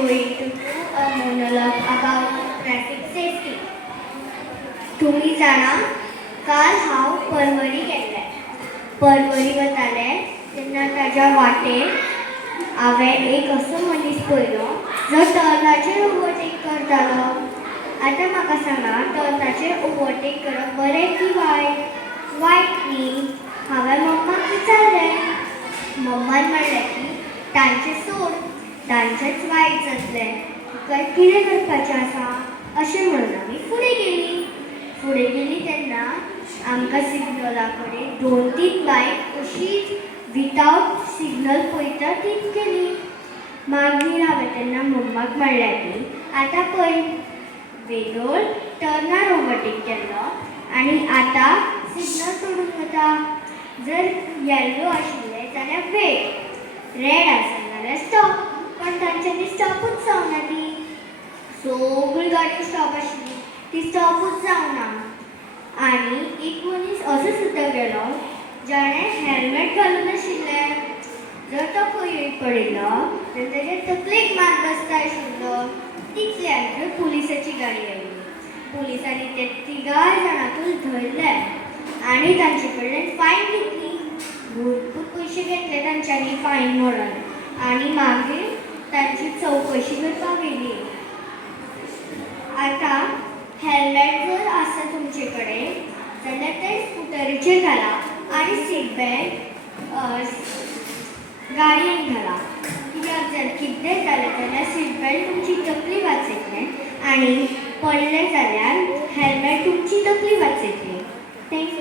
going to do a monologue about traffic safety. तुम्ही जाणा काल हांव परवरी गेल्लें. परवरी वतालें तेन्ना ताज्या वाटेर हांवें एक असो मनीस पळयलो जो टर्नाचेर ओवरटेक करतालो. आतां म्हाका सांगा, टर्नाचेर ओवरटेक करप बरें की वायट? वायट न्ही. हांवें मम्माक विचारलें. मम्मान म्हणलें की तांचें सोड, तांचेंच वायट जातलें, तुका कितें करपाचें आसा अशें म्हणून आमी फुडें गेलीं. फुडें गेलीं तेन्ना आमकां सिग्नला कडेन 2-3 बायक अशीच विथआवट सिग्नल पळयता तीच गेली. मागीर हांवें तेन्ना मम्माक म्हणलें की आतां पळय, वेदोळ टर्नार ओवरटेक केल्लो आनी आतां सिग्नल सोडून वता. जर येल्लो आशिल्लें जाल्यार वेट, रेड आसा जाल्यार स्टॉप. पण तांच्यांनी स्टॉपूच जावना ती. सगळी गाडी स्टॉप आशिल्ली, ती स्टॉपूच जावना. आनी एक मनीस असो सुद्दां गेलो जाणें हेल्मेट घालून आशिल्लें. जर तो खंय पडिल्लो जाल्यार ताच्या तकलेक मार बसता आशिल्लो. तितल्यान तर पुलिसाची गाडी आयली. पुलिसांनी ते 3 जाणांकूय धरले आनी तांचे कडल्यान फायन घेतली. भरपूर पयशे घेतले तांच्यांनी फायन म्हणून आनी मागीर तांची चवकशी करपाक येयली. आतां हेल्मेट जर आसा तुमचे कडेन जाल्यार ते स्कुटरीचेर घाला आनी सीट बेल्ट गाडयेन घाला. कित्याक जर कितेंय जालें जाल्यार सीट बेल्ट तुमची तकली वाचयतलें आनी पडलें जाल्यार हेल्मेट तुमची तकली वाचयतली. थँक्यू.